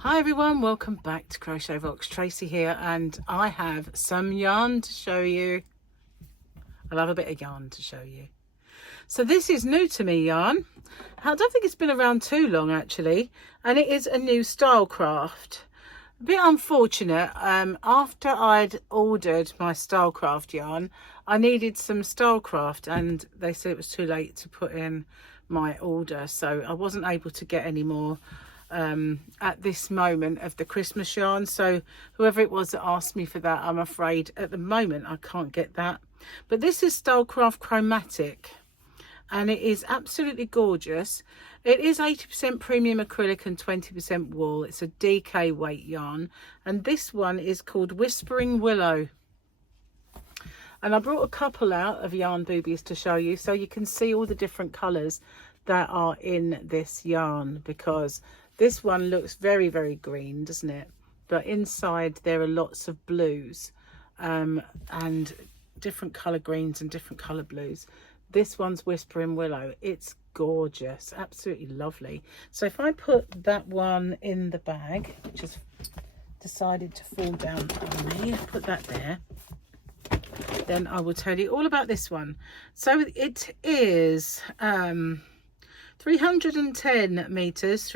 Hi everyone, welcome back to Crochet Vox. Tracy here, and I have some yarn to show you. I love a bit of yarn to show you. So this is new to me yarn. I don't think it's been around too long actually, and it is a new Stylecraft. A bit unfortunate, after I'd ordered my Stylecraft yarn, I needed some Stylecraft and they said it was too late to put in my order, so I wasn't able to get any more at this moment of the Christmas yarn. So whoever it was that asked me for that, I'm afraid at the moment I can't get that. But this is Stylecraft Chromatic and it is absolutely gorgeous. It is 80% premium acrylic and 20% wool. It's a DK weight yarn, and this one is called Whispering Willow. And I brought a couple out of yarn boobies to show you so you can see all the different colours that are in this yarn, because this one looks very, very green, doesn't it? But inside there are lots of blues and different colour greens and different colour blues. This one's Whispering Willow. It's gorgeous, absolutely lovely. So if I put that one in the bag, which has decided to fall down on me, put that there, then I will tell you all about this one. So it is 310 meters,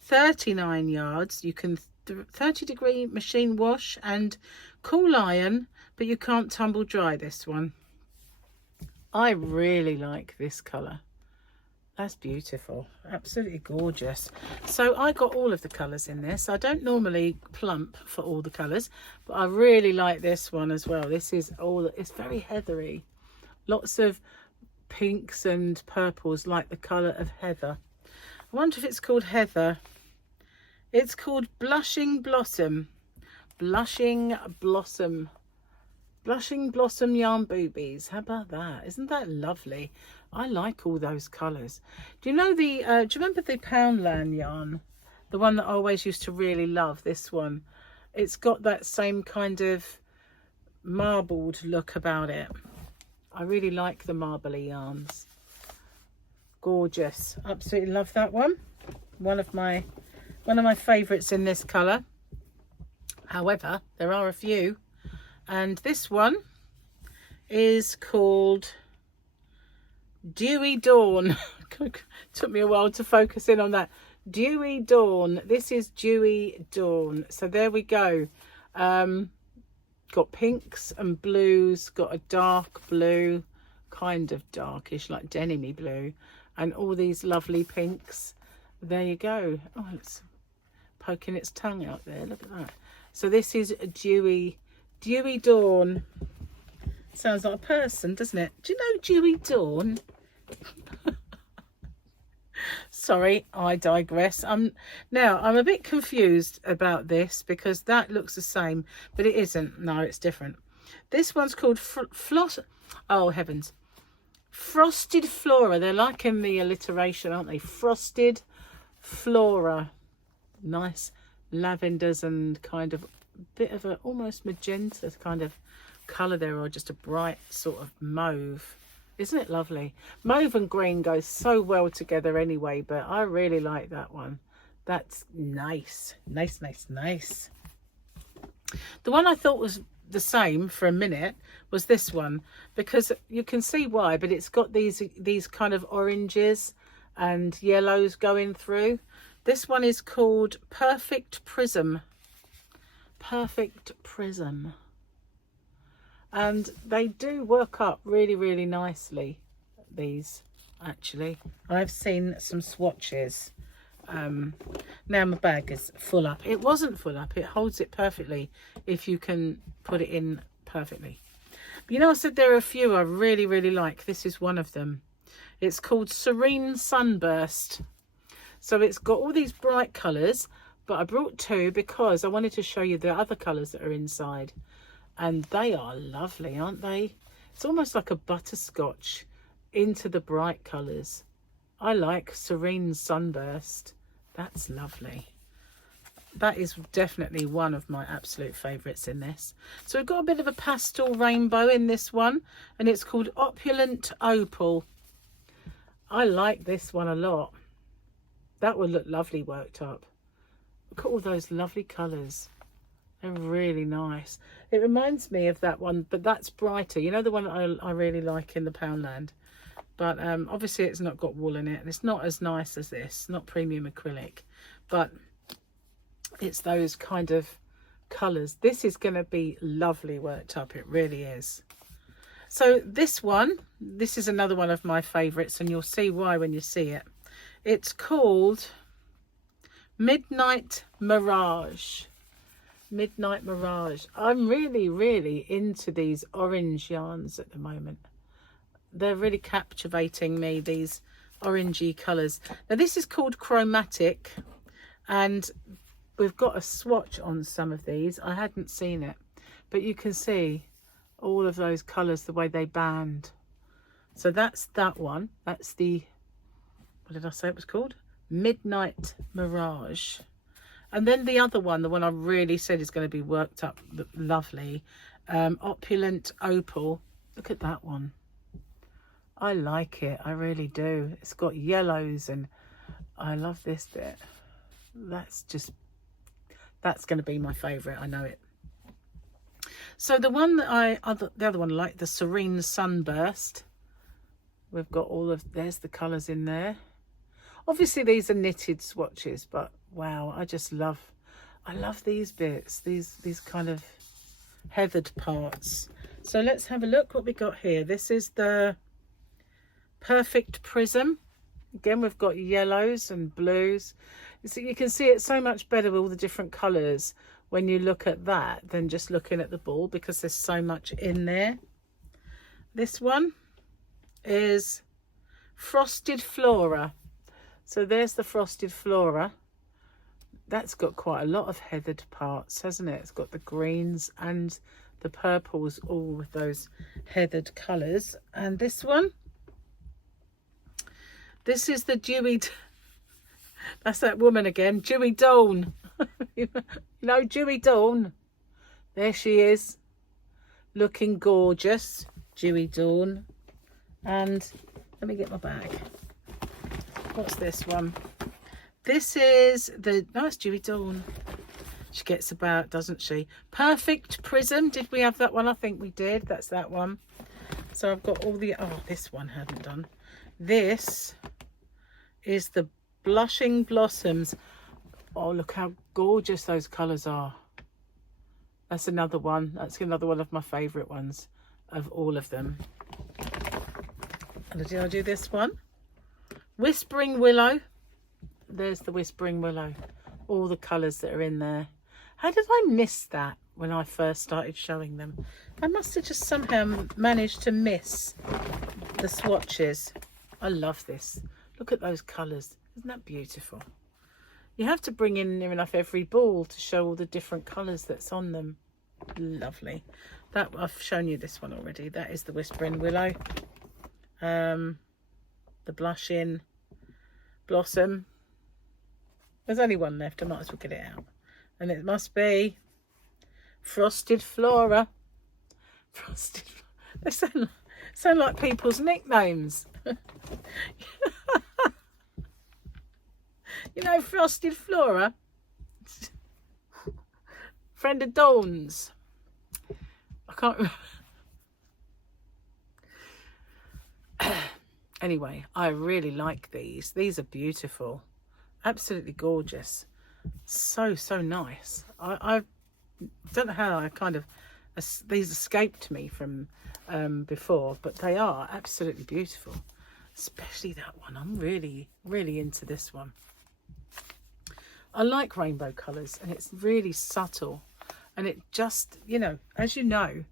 39 yards. You can 30-degree machine wash and cool iron, but you can't tumble dry this one. I really like this colour. That's beautiful, absolutely gorgeous. So I got all of the colours in this. I don't normally plump for all the colours, but I really like this one as well. This is all, it's very heathery, lots of pinks and purples, like the colour of heather. I wonder if it's called heather. It's called Blushing Blossom. Blushing Blossom yarn boobies. How about that? Isn't that lovely? I like all those colours. Do you know the do you remember the Poundland yarn, the one that I always used to really love? This one, it's got that same kind of marbled look about it. I really like the marbly yarns. Gorgeous, absolutely love that one. One of my favourites in this colour. Towever, there are a few, and this one is called Dewy Dawn. Took me a while to focus in on that. Dewy Dawn. This is Dewy Dawn. So there we go. Got pinks and blues, got a dark blue, kind of darkish, like denim-y blue, and all these lovely pinks. There you go. Oh, it's poking its tongue out there. Look at that. So this is Dewy Dawn. Sounds like a person, doesn't it? Do you know Dewy Dawn? Sorry, I digress. Now I'm a bit confused about this because that looks the same, but it isn't. No, it's different. This one's called oh heavens, Frosted Flora. They're like in the alliteration, aren't they? Frosted Flora. Nice lavenders and kind of bit of a almost magenta kind of colour there, or just a bright sort of mauve. Isn't it lovely? Mauve and green goes so well together anyway, but I really like that one. That's nice. Nice. The one I thought was the same for a minute was this one, because you can see why, but it's got these kind of oranges and yellows going through. This one is called Perfect Prism. Perfect Prism. And they do work up really, really nicely, these, actually. I've seen some swatches. Now my bag is full up. It wasn't full up. It holds it perfectly if you can put it in perfectly. But you know, I said there are a few I really, really like. This is one of them. It's called Serene Sunburst. So it's got all these bright colours, but I brought two because I wanted to show you the other colours that are inside. And they are lovely, aren't they? It's almost like a butterscotch into the bright colours. I like Serene Sunburst. That's lovely. That is definitely one of my absolute favourites in this. So we've got a bit of a pastel rainbow in this one, and it's called Opulent Opal. I like this one a lot. That would look lovely worked up. Look at all those lovely colours. They're really nice. It reminds me of that one, but that's brighter. You know, the one that I really like in the Poundland. But obviously it's not got wool in it, and it's not as nice as this, not premium acrylic, but it's those kind of colours. This is going to be lovely worked up, it really is. So this is another one of my favourites, and you'll see why when you see it. It's called Midnight Mirage. Midnight Mirage. I'm really into these orange yarns at the moment. They're really captivating me, these orangey colours. Now this is called Chromatic, and we've got a swatch on some of these. I hadn't seen it, but you can see all of those colours, the way they band. So that's that one. That's the, what did I say it was called? Midnight Mirage. And then the other one, the one I really said is going to be worked up lovely, Opulent Opal. Look at that one. I like it, I really do. It's got yellows, and I love this bit. That's going to be my favourite, I know it. So the one that the other one I like, the Serene Sunburst. We've got all of, there's the colours in there. Obviously these are knitted swatches, but wow, I love these bits, these kind of heathered parts. So let's have a look what we got here. This is the Perfect Prism. Again, we've got yellows and blues. So you can see it's so much better with all the different colours when you look at that than just looking at the ball, because there's so much in there. This one is Frosted Flora. So there's the Frosted Flora. That's got quite a lot of heathered parts, hasn't it? It's got the greens and the purples, all with those heathered colours. And this one, this is the Dewy, that's that woman again, Dewy Dawn. You know, Dewy Dawn. There she is, looking gorgeous, Dewy Dawn. And let me get my bag. What's this one? This is the, no, it's Dewy Dawn. She gets about, doesn't she? Perfect Prism. Did we have that one? I think we did. That's that one. So I've got all the, oh, this one hadn't done. This is the Blushing Blossoms. Oh, look how gorgeous those colours are. That's another one. That's another one of my favourite ones of all of them. And did I do this one? Whispering Willow. There's the Whispering Willow. All the colours that are in there. How did I miss that when I first started showing them? I must have just somehow managed to miss the swatches. I love this. Look at those colours. Isn't that beautiful? You have to bring in near enough every ball to show all the different colours that's on them. Lovely. That, I've shown you this one already. That is the Whispering Willow. The Blushing Blossom. There's only one left. I might as well get it out. And it must be Frosted Flora. Frosted. They sound like people's nicknames. You know, Frosted Flora. Friend of Dawn's. I can't remember. Anyway, I really like these. These are beautiful. Absolutely gorgeous. So nice. I don't know how I kind of, these escaped me from before, but they are absolutely beautiful. Especially that one. I'm really into this one. I like rainbow colours, and it's really subtle, and it just, you know, as you know,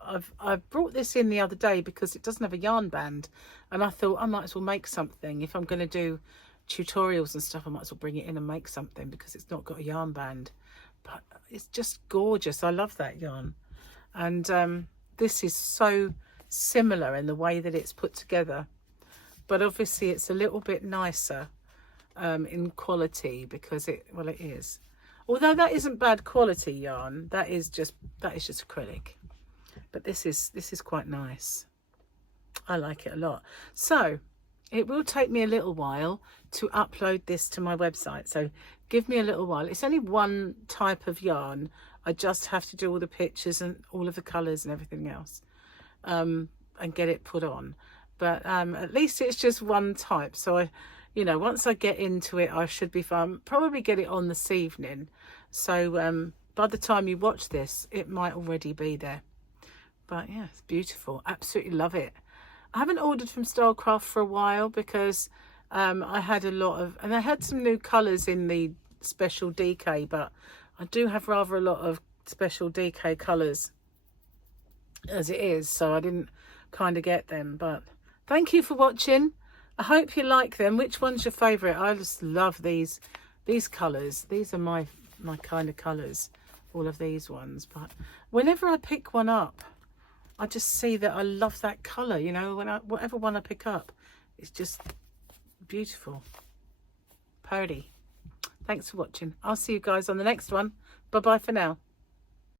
I've brought this in the other day because it doesn't have a yarn band, and I thought I might as well make something. If I'm going to do tutorials and stuff, I might as well bring it in and make something because it's not got a yarn band. But it's just gorgeous. I love that yarn. And this is so similar in the way that it's put together, but obviously it's a little bit nicer in quality because it is. Although that isn't bad quality yarn, that is just acrylic. But this is quite nice. I like it a lot. So it will take me a little while to upload this to my website, so give me a little while. It's only one type of yarn. I just have to do all the pictures and all of the colours and everything else, and get it put on. But at least it's just one type, so I, you know, once I get into it, I should be fine. Probably get it on this evening, so by the time you watch this, it might already be there. But yeah, it's beautiful. Absolutely love it. I haven't ordered from Stylecraft for a while because I had a lot of, and I had some new colours in the special DK, but I do have rather a lot of special DK colours as it is, so I didn't kind of get them. But thank you for watching. I hope you like them. Which one's your favourite? I just love these colours. These are my kind of colours, all of these ones. But whenever I pick one up, I just see that I love that colour, you know, whatever one I pick up, it's just beautiful. Purdy. Thanks for watching. I'll see you guys on the next one. Bye bye for now.